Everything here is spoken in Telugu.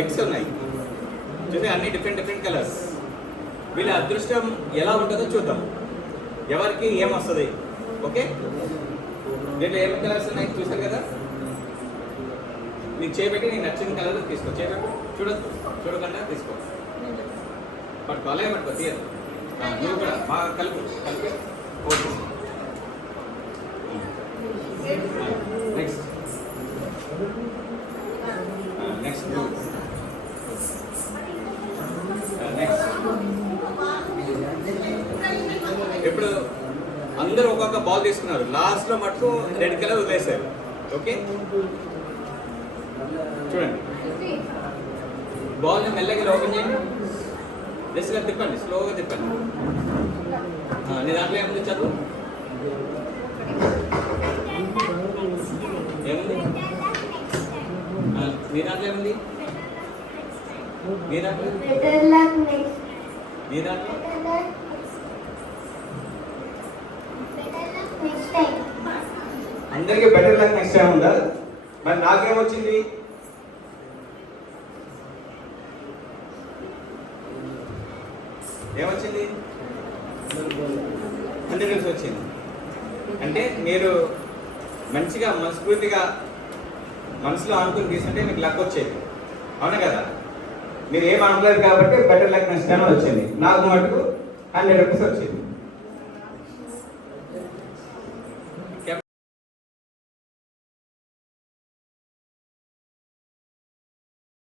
ఎగ్స్ ఉన్నాయి చూస్తే అన్ని డిఫరెంట్ కలర్స్. వీళ్ళ అదృష్టం ఎలా ఉంటుందో చూద్దాం, ఎవరికి ఏమొస్తుంది. ఓకే, దీంట్లో ఏం కలర్స్ ఉన్నాయి చూసారు కదా. నీకు చేయబెట్టి నీకు నచ్చిన కలర్ తీసుకో, చేయబెట్టు చూడకుండా తీసుకో. పట్టుకో, అలాగే పట్టుకో, తీయదు. నువ్వు కూడా బాగా కలిపి ఓకే. నెక్స్ట్ నెక్స్ట్ నెక్స్ట్ ఇప్పుడు అందరూ ఒక్కొక్క బాల్ తీసుకున్నారు, లాస్ట్లో మటుకు రెడ్ కలర్ వదిలేశారు. ఓకే, చూడండి బాల్ని మెల్లగా ఓపెన్ చేయండి, జస్ట్గా తిప్పండి, స్లోగా తిప్పండి. నీ దాంట్లో ఏముంది చదువు, ఏముంది మీ దాంట్లో ఏముంది, మీ దాంట్లో మీ దాంట్లో అందరికీ బెటర్ లక్ నెక్స్ట్ టైం ఉందా? మరి నాకేమొచ్చింది? ఏమొచ్చింది? 100 రూపీస్ వచ్చింది. అంటే మీరు మంచిగా మనస్ఫూర్తిగా మనసులో అనుకుని తీసుకుంటే మీకు లక్ వచ్చేది, అవునా కదా? మీరు ఏం అనుకోలేదు కాబట్టి బెటర్ లక్ నెక్స్ట్ టైం వచ్చింది. నాకు మటుకు 100 రూపీస్ వచ్చింది.